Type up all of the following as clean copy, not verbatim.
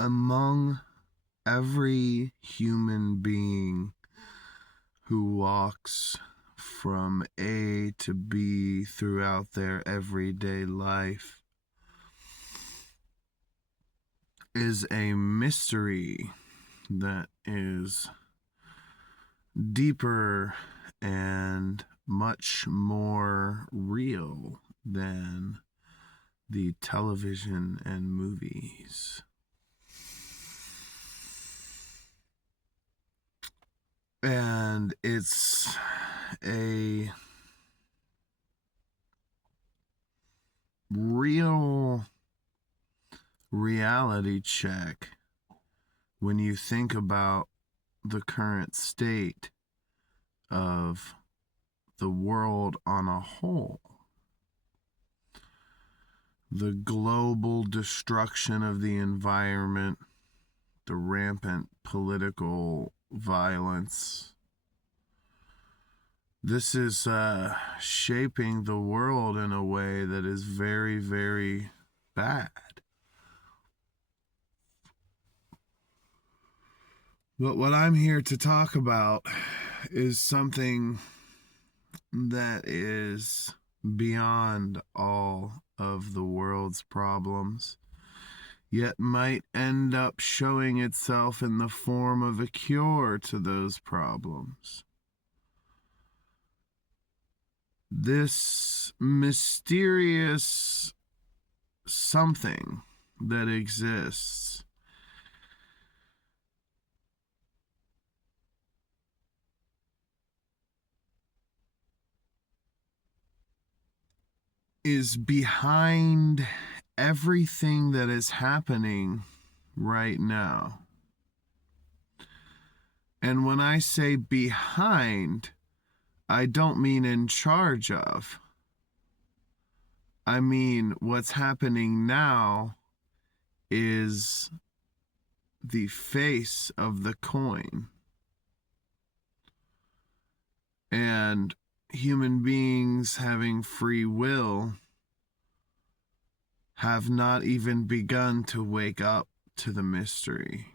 Among every human being who walks from A to B throughout their everyday life is a mystery that is deeper and much more real than the television and movies. And it's a real reality check when you think about the current state of the world on a whole. The global destruction of the environment, the rampant political violence. This is shaping the world in a way that is very, very bad. But what I'm here to talk about is something that is beyond all of the world's problems, yet might end up showing itself in the form of a cure to those problems. This mysterious something that exists is behind everything that is happening right now. And when I say behind, I don't mean in charge of. I mean, what's happening now is the face of the coin. And human beings having free will have not even begun to wake up to the mystery.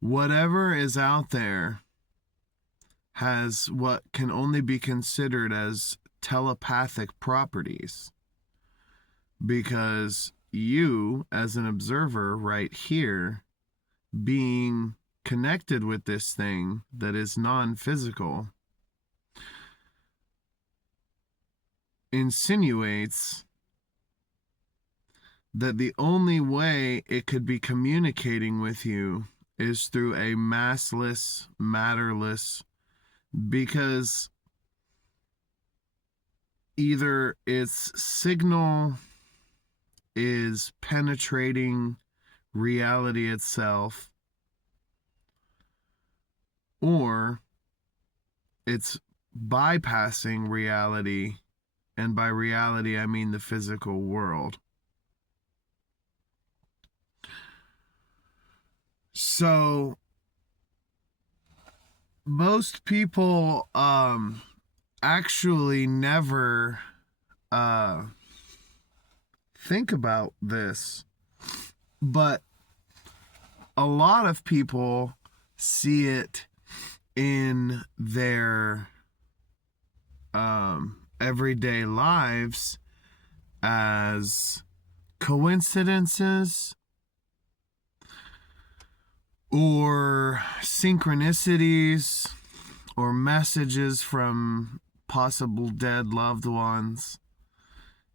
Whatever is out there has what can only be considered as telepathic properties, because you, as an observer right here, being connected with this thing that is non-physical, insinuates that the only way it could be communicating with you is through a massless, matterless, because either its signal is penetrating reality itself, or it's bypassing reality, and by reality I mean the physical world. So most people actually never think about this, but a lot of people see it in their everyday lives as coincidences or synchronicities or messages from possible dead loved ones.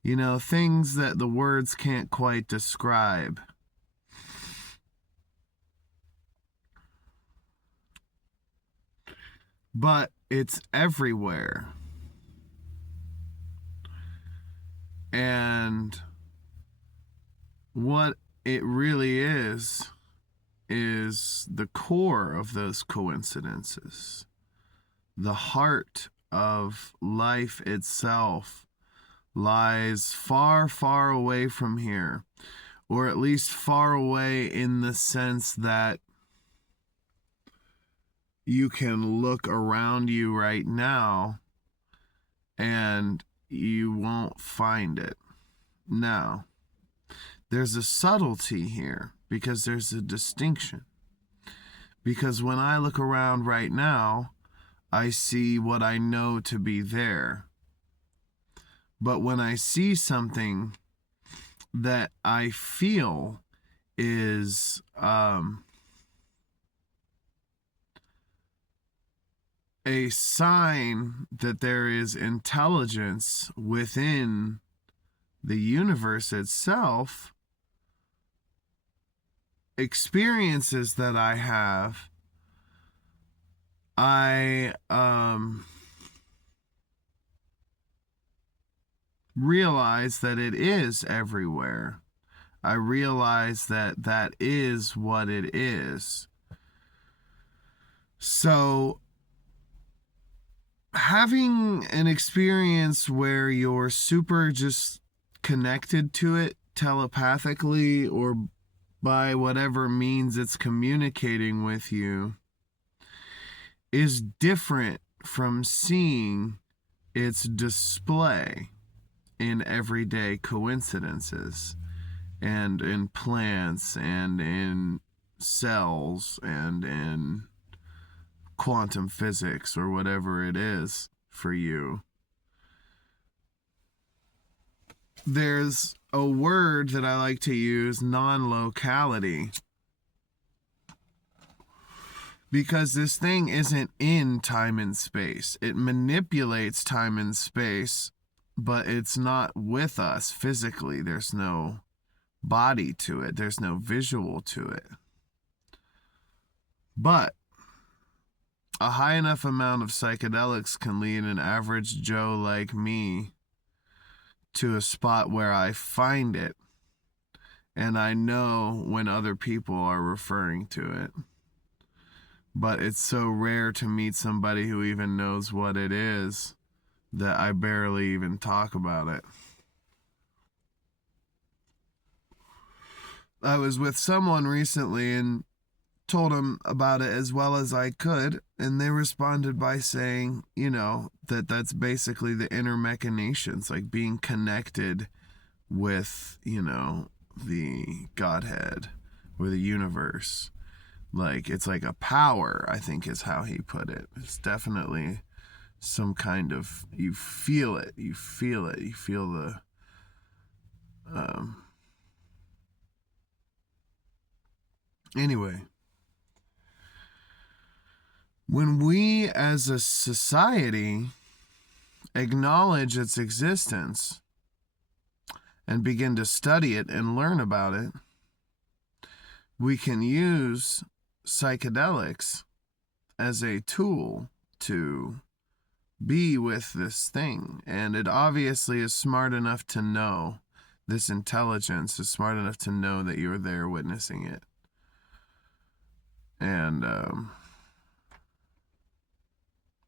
You know, things that the words can't quite describe. But it's everywhere. And what it really is the core of those coincidences. The heart of life itself lies far, far away from here, or at least far away in the sense that you can look around you right now and you won't find it. Now, there's a subtlety here because there's a distinction. Because when I look around right now, I see what I know to be there. But when I see something that I feel is a sign that there is intelligence within the universe itself, experiences that I have, I realize that it is everywhere. I realize that that is what it is. So having an experience where you're super just connected to it telepathically or by whatever means it's communicating with you is different from seeing its display in everyday coincidences and in plants and in cells and in quantum physics or whatever it is for you. There's a word that I like to use, non-locality, because this thing isn't in time and space. It manipulates time and space, but it's not with us physically. There's no body to it. There's no visual to it. But a high enough amount of psychedelics can lead an average Joe like me to a spot where I find it, and I know when other people are referring to it. But it's so rare to meet somebody who even knows what it is that I barely even talk about it. I was with someone recently and told them about it as well as I could, and they responded by saying, that's basically the inner machinations, like being connected with, the Godhead or the universe. Like, it's like a power, I think is how he put it. It's definitely some kind of, you feel it, you feel the, anyway. When we as a society acknowledge its existence and begin to study it and learn about it, we can use psychedelics as a tool to be with this thing. And it obviously is smart enough to know, this intelligence is smart enough to know that you're there witnessing it. And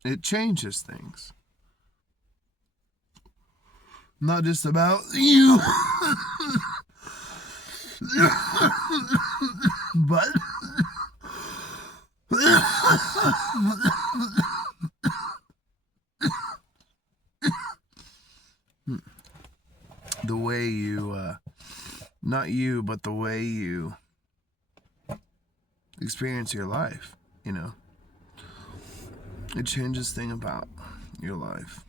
it changes things. Not just about you, but the way you, not you, but the way you experience your life, It changes things about your life.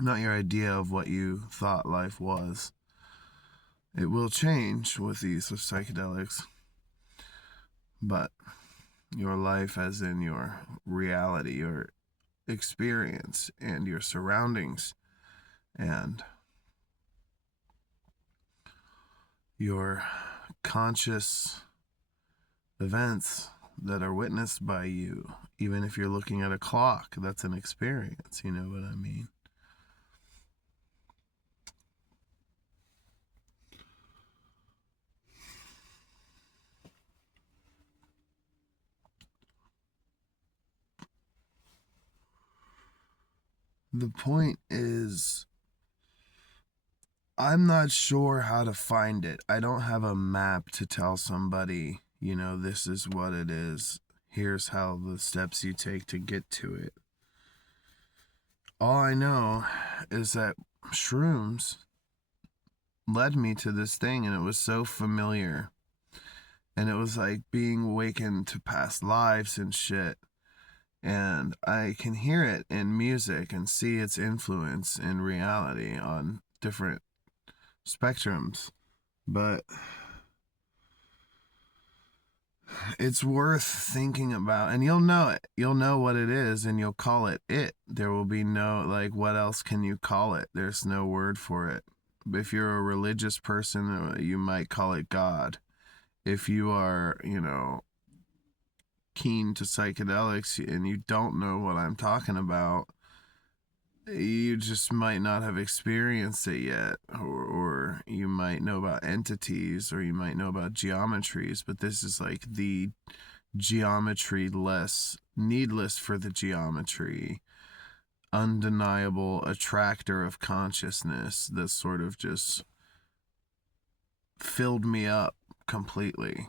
Not your idea of what you thought life was. It will change with the use of psychedelics. But your life, as in your reality, your experience, and your surroundings, and your conscious events that are witnessed by you, even if you're looking at a clock, that's an experience, you know what I mean? The point is, I'm not sure how to find it. I don't have a map to tell somebody, this is what it is. Here's how the steps you take to get to it. All I know is that shrooms led me to this thing, and it was so familiar. And it was like being awakened to past lives and shit. And I can hear it in music and see its influence in reality on different spectrums. But it's worth thinking about, and you'll know it. You'll know what it is, and you'll call it it. There will be no, like, what else can you call it? There's no word for it. If you're a religious person, you might call it God. If you are, keen to psychedelics and you don't know what I'm talking about, you just might not have experienced it yet, or you might know about entities, or you might know about geometries, but this is like the geometry less, needless for the geometry, undeniable attractor of consciousness that sort of just filled me up completely.